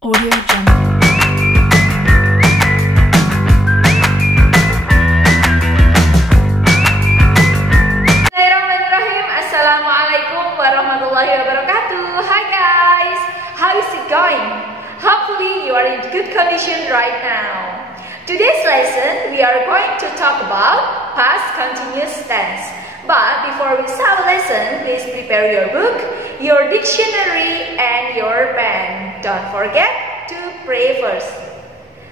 Audio Jungle. Bismillahirrahmanirrahim. Assalamualaikum warahmatullahi wabarakatuh. Hi guys, how is it going? Hopefully you are in good condition right now. Today's lesson we are going to talk about past continuous tense. But before we start lesson, please prepare your book, your dictionary, and your pen. Don't forget to pray first.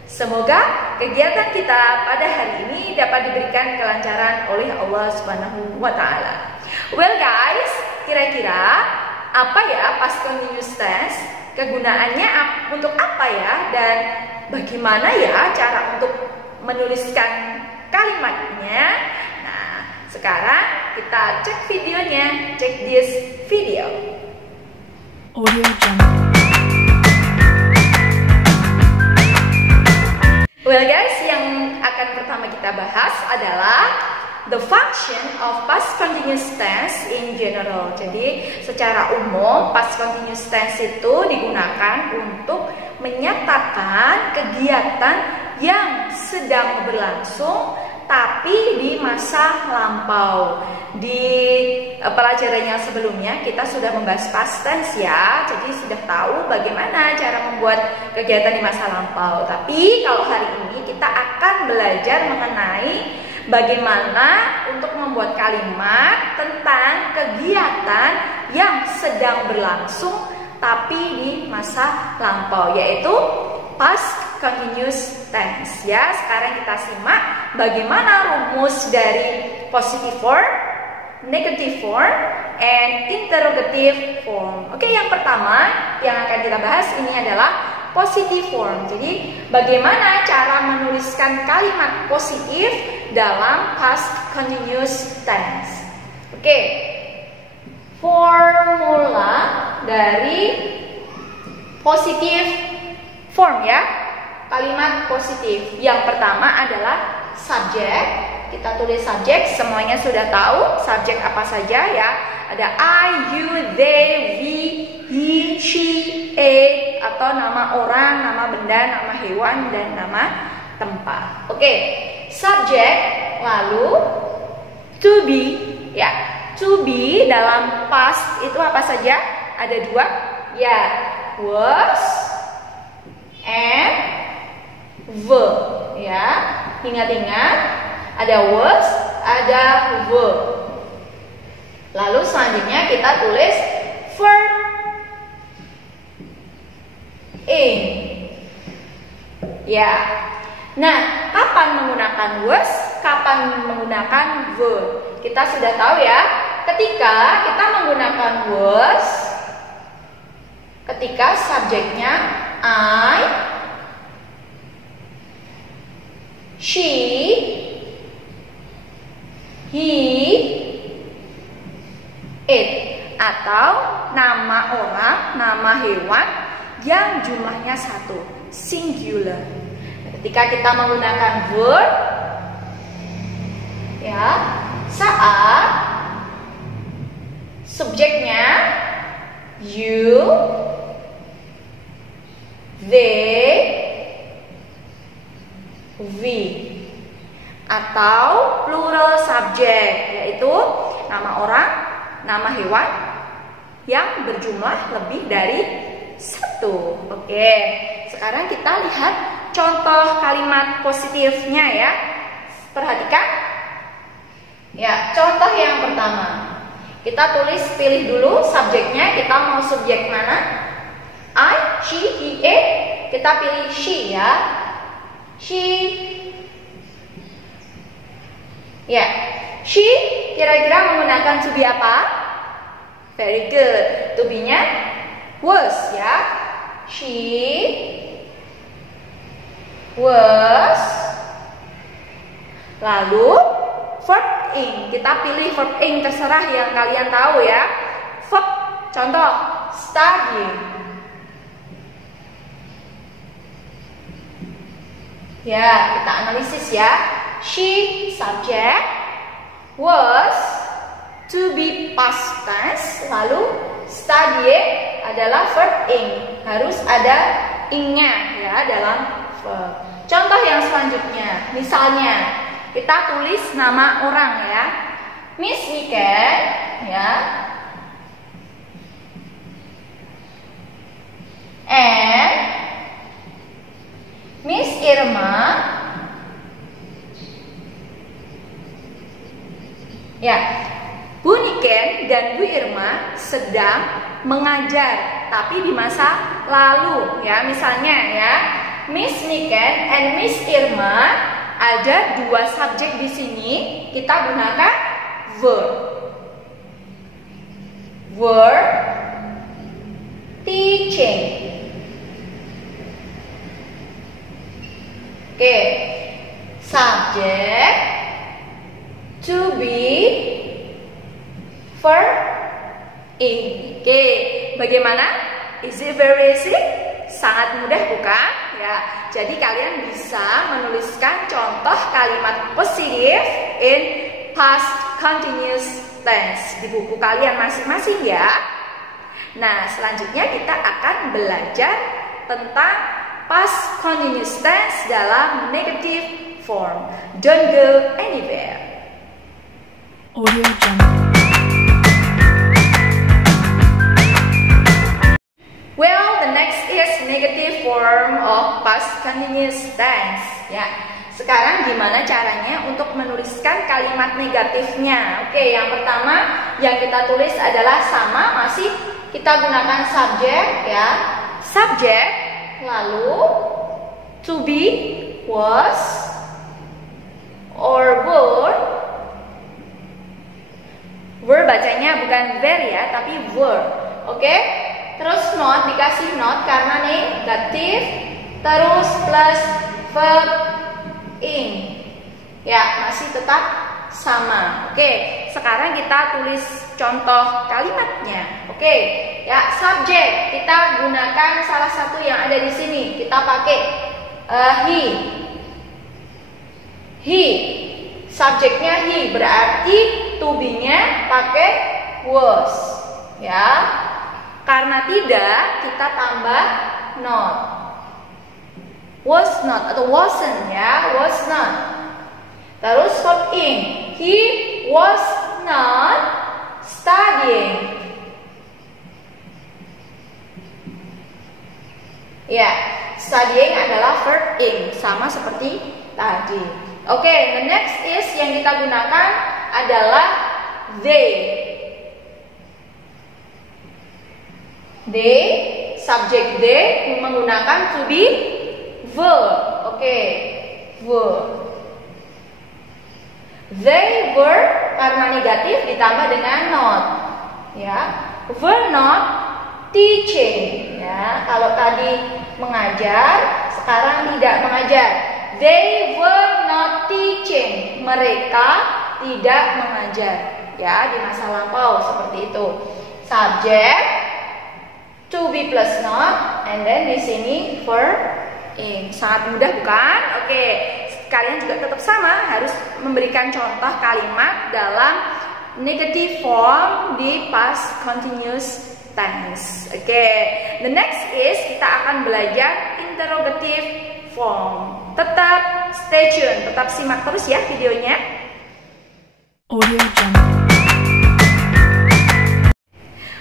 Semoga kegiatan kita pada hari ini dapat diberikan kelancaran oleh Allah Subhanahu wa Ta'ala. Well guys, kira-kira apa ya past continuous tense? Kegunaannya untuk apa ya? Dan bagaimana ya cara untuk menuliskan kalimatnya? Nah, sekarang kita cek videonya. Check this video. Audio Jungle. Well guys, yang akan pertama kita bahas adalah the function of past continuous tense in general. Jadi secara umum past continuous tense itu digunakan untuk menyatakan kegiatan yang sedang berlangsung tapi di masa lampau. Di pelajaran yang sebelumnya kita sudah membahas past tense ya. Jadi sudah tahu bagaimana cara membuat kegiatan di masa lampau. Tapi kalau hari ini kita akan belajar mengenai bagaimana untuk membuat kalimat tentang kegiatan yang sedang berlangsung tapi di masa lampau, yaitu past continuous tense ya. Sekarang kita simak bagaimana rumus dari positive form, negative form, and interrogative form. Oke, yang pertama yang akan kita bahas ini adalah positive form. Jadi bagaimana cara menuliskan kalimat positif dalam past continuous tense. Oke, formula dari positive form ya. Kalimat positif yang pertama adalah subjek. Kita tulis subjek, semuanya sudah tahu subjek apa saja ya. Ada I, you, they, we, he, she, it, atau nama orang, nama benda, nama hewan, dan nama tempat. Oke, subjek. Lalu to be ya. To be dalam past itu apa saja? Ada dua ya, was and verb ya. Ingat-ingat, ada was, ada verb. Lalu selanjutnya kita tulis verb in ya. Nah, kapan menggunakan was, kapan menggunakan verb? Kita sudah tahu ya. Ketika kita menggunakan was, ketika subjeknya I, she, he, it, atau nama orang, nama hewan yang jumlahnya satu, singular. Ketika kita menggunakan verb ya, saat subjeknya you, they, we, atau plural subject, yaitu nama orang, nama hewan yang berjumlah lebih dari satu. Oke, sekarang kita lihat contoh kalimat positifnya ya. Perhatikan ya, contoh yang pertama. Kita tulis, pilih dulu subjeknya. Kita mau subjek mana? I, she, he, it. Kita pilih she ya. She ya, she kira-kira menggunakan to be apa? Very good. To be-nya was ya. She was. Lalu verb in. Kita pilih verb in, terserah yang kalian tahu ya. Verb, contoh studying ya. Kita analisis ya. She subject, was to be past tense, lalu study adalah verb ing, harus ada ing-nya ya dalam verb. Contoh yang selanjutnya, misalnya kita tulis nama orang ya, Miss Niken ya, and Miss Irma ya. Bu Niken dan Bu Irma sedang mengajar, tapi di masa lalu ya. Misalnya ya, Miss Niken and Miss Irma, ada dua subjek di sini, kita gunakan were. Were teaching. Oke, subjek to be verb ing. Oke, bagaimana? Is it very easy? Sangat mudah bukan? Ya, jadi kalian bisa menuliskan contoh kalimat positif in past continuous tense di buku kalian masing-masing ya. Nah, selanjutnya kita akan belajar tentang past continuous tense dalam negative form. Don't go anywhere. Audio Jungle. Well, the next is negative form of past continuous tense. Ya, sekarang gimana caranya untuk menuliskan kalimat negatifnya? Oke, yang pertama yang kita tulis adalah sama, masih kita gunakan subjek ya. Subjek, lalu to be, was, or were. Were bacanya bukan were ya, tapi were. Oke? Terus not, dikasih not karena negatif, terus plus verb ing. Ya, masih tetap sama. Oke, sekarang kita tulis contoh kalimatnya. Oke, ya, subjek kita gunakan salah satu yang ada di sini. Kita pakai he. He. Subjeknya he, berarti to be-nya pakai was. Ya. Karena tidak, kita tambah not. Was not atau wasn't ya, was not. Terus verb ing. He was not studying. Ya, studying adalah verb ing, sama seperti tadi. Oke, the next is yang kita gunakan adalah they. They, subjek they menggunakan to be verb. Oke, verb. They were karena negatif ditambah dengan not. Ya, were not teaching. Ya, kalau tadi mengajar, sekarang tidak mengajar. They were not teaching. Mereka tidak mengajar. Ya, di masa lampau seperti itu. Subjek to be plus not, and then di sini verb ing. Sangat mudah bukan? Oke, kalian juga tetap sama, harus memberikan contoh kalimat dalam negative form di past continuous tense. Oke, the next is kita akan belajar interrogative form. Tetap stay tune, tetap simak terus ya videonya. Audio Jungle.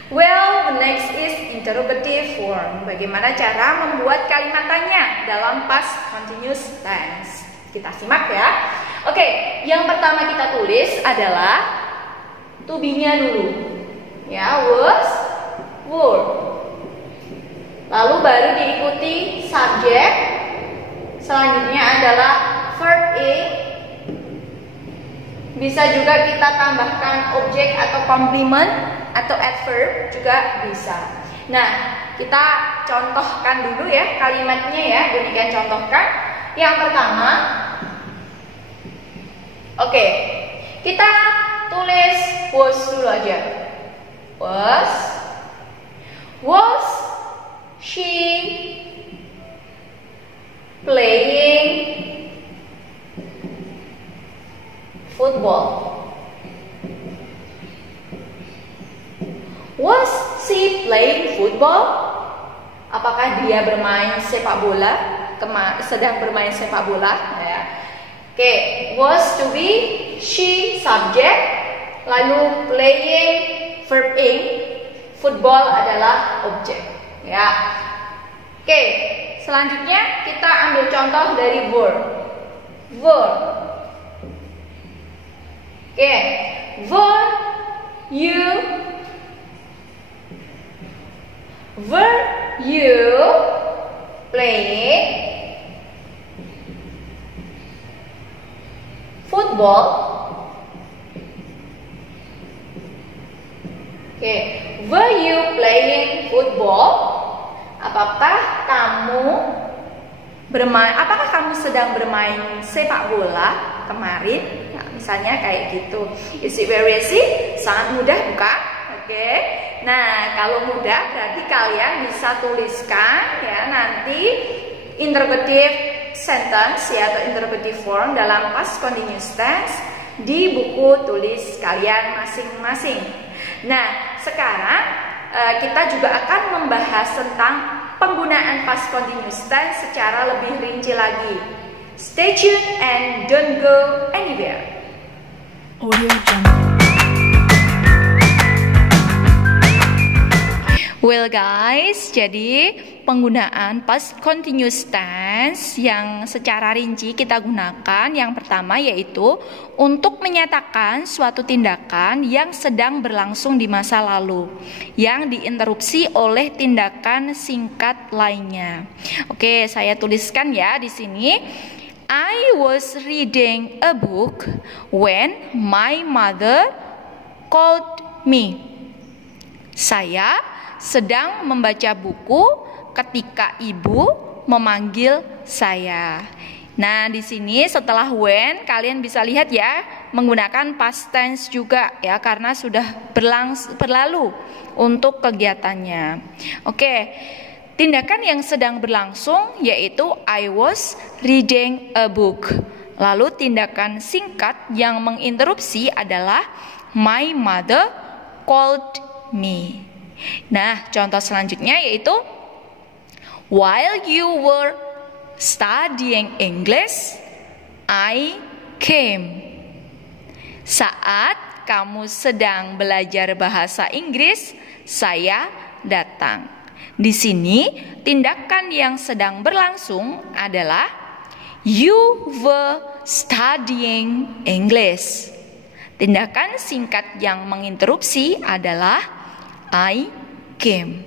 Well, the next is interrogative form. Bagaimana cara membuat kalimat tanya dalam past continuous tense? Kita simak ya. Oke, yang pertama kita tulis adalah to be-nya dulu. Ya, was, were. Lalu baru diikuti subjek. Selanjutnya adalah verb ing. Bisa juga kita tambahkan objek atau komplement atau adverb juga bisa. Nah, kita contohkan dulu ya kalimatnya ya. Demikian contohkan. Yang pertama, oke, kita tulis was dulu aja. Was she playing football? Was she playing football? Apa Apakah dia bermain sepak bola? Sedang bermain sepak bola, ya. Oke, was to be, she subject, lalu playing verb ing, football adalah objek, ya. Oke, selanjutnya kita ambil contoh dari verb. Verb. Oke, verb you playing football. Oke, were you playing football? Apakah kamu sedang bermain sepak bola kemarin? Nah, misalnya kayak gitu. Is it very easy? Sangat mudah, bukan? Oke. Nah, kalau mudah berarti kalian bisa tuliskan ya nanti interrogative sentence ya atau interrogative form dalam past continuous tense di buku tulis kalian masing-masing. Nah, sekarang kita juga akan membahas tentang penggunaan past continuous tense secara lebih rinci lagi. Stay tuned and don't go anywhere. Audio Jungle. Well guys, jadi penggunaan past continuous tense yang secara rinci kita gunakan yang pertama yaitu untuk menyatakan suatu tindakan yang sedang berlangsung di masa lalu yang diinterupsi oleh tindakan singkat lainnya. Oke, saya tuliskan ya di sini. I was reading a book when my mother called me. Saya sedang membaca buku ketika ibu memanggil saya. Nah, di sini setelah when kalian bisa lihat ya menggunakan past tense juga ya karena sudah berlalu untuk kegiatannya. Oke. Tindakan yang sedang berlangsung yaitu I was reading a book. Lalu tindakan singkat yang menginterupsi adalah my mother called me. Nah, contoh selanjutnya yaitu while you were studying English, I came. Saat kamu sedang belajar bahasa Inggris, saya datang. Di sini tindakan yang sedang berlangsung adalah you were studying English. Tindakan singkat yang menginterupsi adalah I came.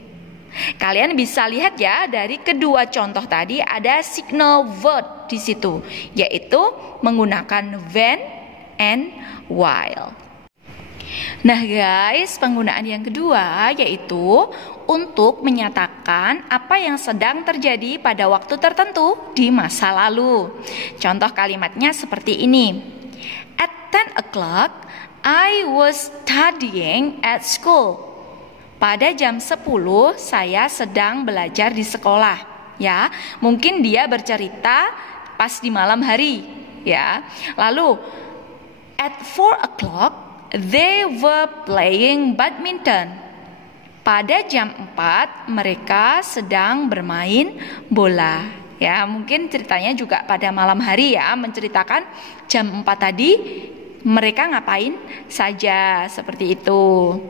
Kalian bisa lihat ya dari kedua contoh tadi ada signal verb di situ, yaitu menggunakan when and while. Nah guys, penggunaan yang kedua yaitu untuk menyatakan apa yang sedang terjadi pada waktu tertentu di masa lalu. Contoh kalimatnya seperti ini. At 10 o'clock, I was studying at school. Pada jam 10 saya sedang belajar di sekolah. Ya, mungkin dia bercerita pas di malam hari. Ya, lalu at 4 o'clock they were playing badminton. Pada jam 4 mereka sedang bermain bola. Ya, mungkin ceritanya juga pada malam hari ya, menceritakan jam 4 tadi mereka ngapain saja seperti itu.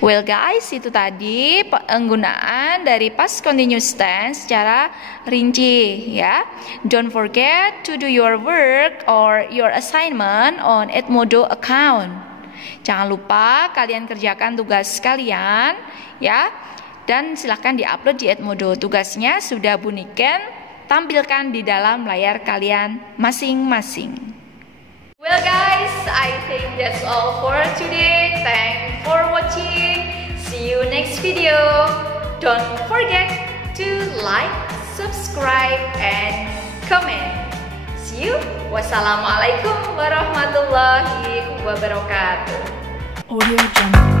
Well guys, itu tadi penggunaan dari past continuous tense secara rinci ya. Don't forget to do your work or your assignment on Edmodo account. Jangan lupa kalian kerjakan tugas kalian ya. Dan silahkan diupload di Edmodo. Tugasnya sudah bunikan, tampilkan di dalam layar kalian masing-masing. Well guys, I think that's all for today. Thanks for watching. See you next video. Don't forget to like, subscribe, and comment. See you. Wassalamualaikum warahmatullahi wabarakatuh. Audio Jungle.